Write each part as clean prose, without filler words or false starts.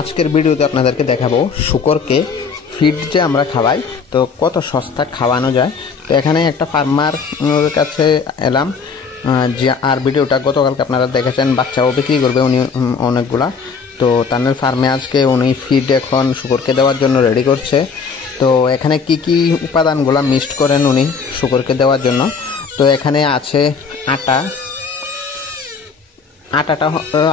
আজকের ভিডিওতে আপনাদেরকে দেখাবো শুকরকে ফিড যে আমরা খাওয়াই তো কত সস্তা খাওয়ানো যায়। তো এখানে একটা ফার্মার কাছে এলাম, যে আর ভিডিওটা গতকালকে আপনারা দেখেছেন, বাচ্চাও বিক্রি করবে উনি অনেকগুলা। তো তাদের ফার্মে আজকে উনি ফিড এখন শুকরকে দেওয়ার জন্য রেডি করছে। তো এখানে কি কি উপাদানগুলো মিক্সড করেন উনি শুকরকে দেওয়ার জন্য। তো এখানে আছে আটাটা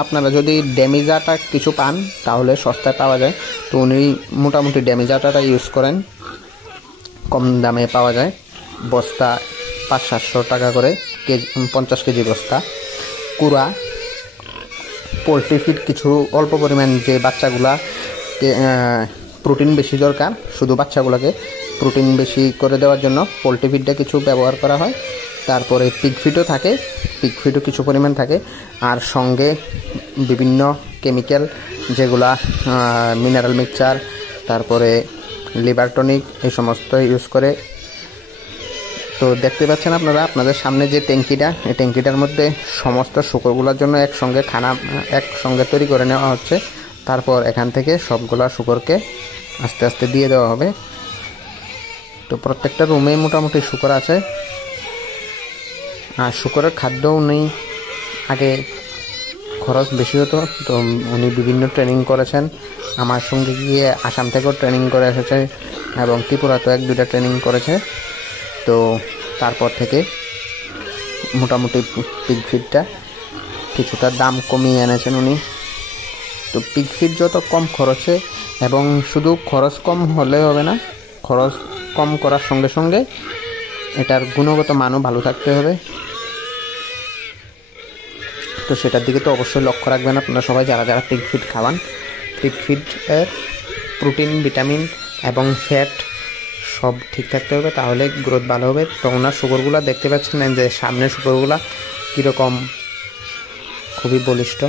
আপনারা যদি ড্যামেজ আটা কিছু পান তাহলে সস্তায় পাওয়া যায়। তো উনি মোটামুটি ড্যামেজ আটাটা ইউজ করেন, কম দামে পাওয়া যায়। বস্তা 500-700 টাকা করে কেজি, 50 কেজি বস্তা। কুড়া, পোলট্রি ফিড কিছু অল্প পরিমাণ, যে বাচ্চাগুলা প্রোটিন বেশি দরকার, শুধু বাচ্চাগুলোকে প্রোটিন বেশি করে দেওয়ার জন্য পোলট্রি ফিডটা কিছু ব্যবহার করা হয়। তারপরে পিগ ফিডও থাকে, পিগ ফিডও কিছু পরিমাণ থাকে। আর সঙ্গে বিভিন্ন কেমিক্যাল, যেগুলা মিনারেল মিক্সচার, তারপরে লিভার টনিক, এই সমস্ত ইউজ করে। তো দেখতে পাচ্ছেন আপনারা আপনাদের সামনে যে ট্যাঙ্কিটা, এই ট্যাঙ্কিটার মধ্যে সমস্ত শুকরগুলোর জন্য একসঙ্গে খানা একসঙ্গে তৈরি করে নেওয়া হচ্ছে। তারপর এখান থেকে সবগুলা শুকরকে আস্তে আস্তে দিয়ে দেওয়া হবে। তো প্রত্যেকটা রুমে মোটামুটি শুকর আছে। আর শুকরের খাদ্যও নেই, আগে খরচ বেশি হতো। তো উনি বিভিন্ন ট্রেনিং করেছেন, আমার সঙ্গে গিয়ে আসাম থেকেও ট্রেনিং করে এসেছে এবং ত্রিপুরাতেও 1-2টা ট্রেনিং করেছে। তো তারপর থেকে মোটামুটি পিগ ফিডটা কিছুটা দাম কমিয়ে এনেছেন উনি। তো পিগ ফিড যত কম খরচে, এবং শুধু খরচ কম হলে হবে না, খরচ কম করার সঙ্গে সঙ্গে এটার গুণগত মানও ভালো থাকতে হবে। তো সেটার দিকে তো অবশ্যই লক্ষ্য রাখবেন আপনারা সবাই, যারা যারা পিগ ফিড খাওয়ান। পিগ ফিডের প্রোটিন, ভিটামিন এবং ফ্যাট সব ঠিক থাকতে হবে, তাহলে গ্রোথ ভালো হবে। তো ওনার শুকরগুলা দেখতে পাচ্ছেন যে সামনের শুকরগুলা কীরকম, খুবই বলিষ্ঠ।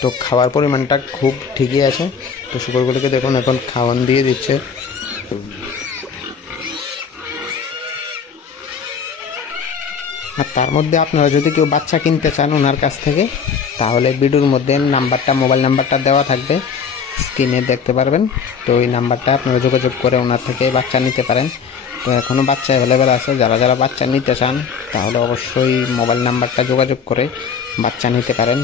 তো খাওয়ার পরিমাণটা খুব ঠিকই আছে। তো শুকরগুলোকে দেখুন এখন খাওয়ান দিয়ে দিচ্ছে। আর তার মধ্যে আপনারা যদি কেউ বাচ্চা কিনতে চান ওনার কাছ থেকে, তাহলে ভিডিওর মধ্যে মোবাইল নাম্বারটা দেওয়া থাকবে, স্ক্রিনে দেখতে পারবেন। তো ওই নাম্বারটা আপনারা যোগাযোগ করে ওনার থেকে বাচ্চা নিতে পারেন। তো এখনও বাচ্চা অ্যাভেলেবেল আছে, যারা যারা বাচ্চা নিতে চান তাহলে অবশ্যই মোবাইল নাম্বারটা যোগাযোগ করে বাচ্চা নিতে পারেন।